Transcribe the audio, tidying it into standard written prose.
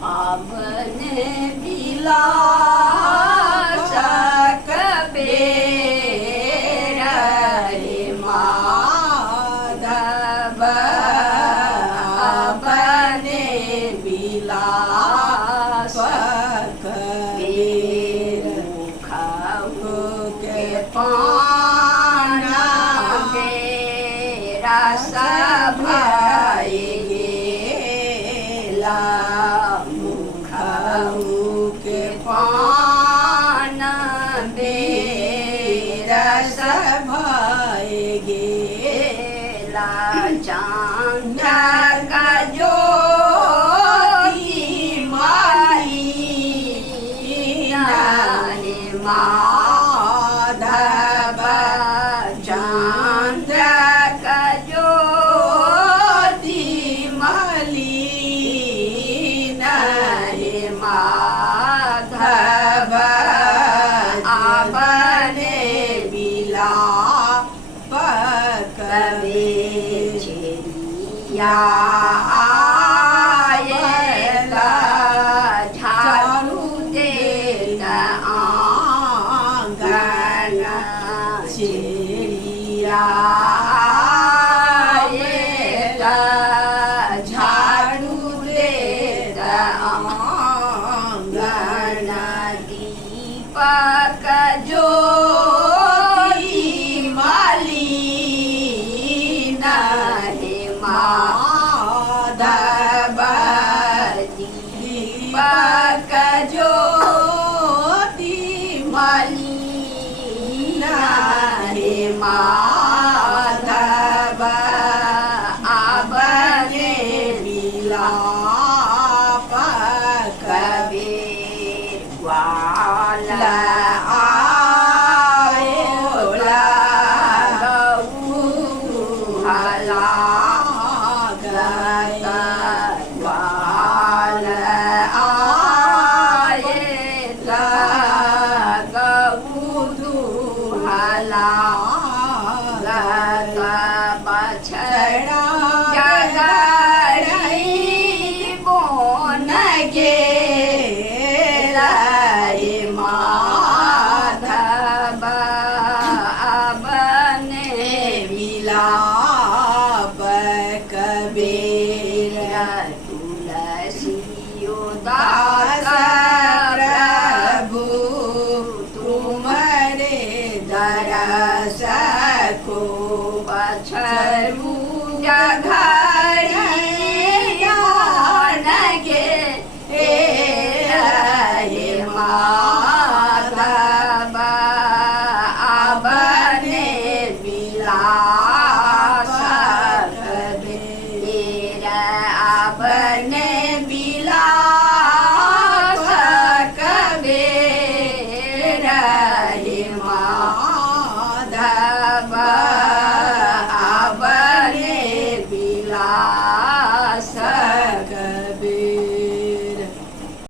आपने विलास कबीर रे माधव आपने विलास कबीर के पान मेरा सब के पान मेरा सभाए गेला चांद का ज्योति मालिना हे माधव चांद का ज्योति मालिना माधव आपने विलाप कबीर आएगा झाड़ू देता आंगन चिड़िया आएगा झाड़ू देता दीपक ज्योति मालिना हे माधव दीपक ज्योति मालिना हे माधव आपने विलाप कबीर वाला आयोला गौला गया वाला आयोला गौला गया बछड़ा जगड़ी बोन गे माधव आपने विलाप कबीर तुलसी उदा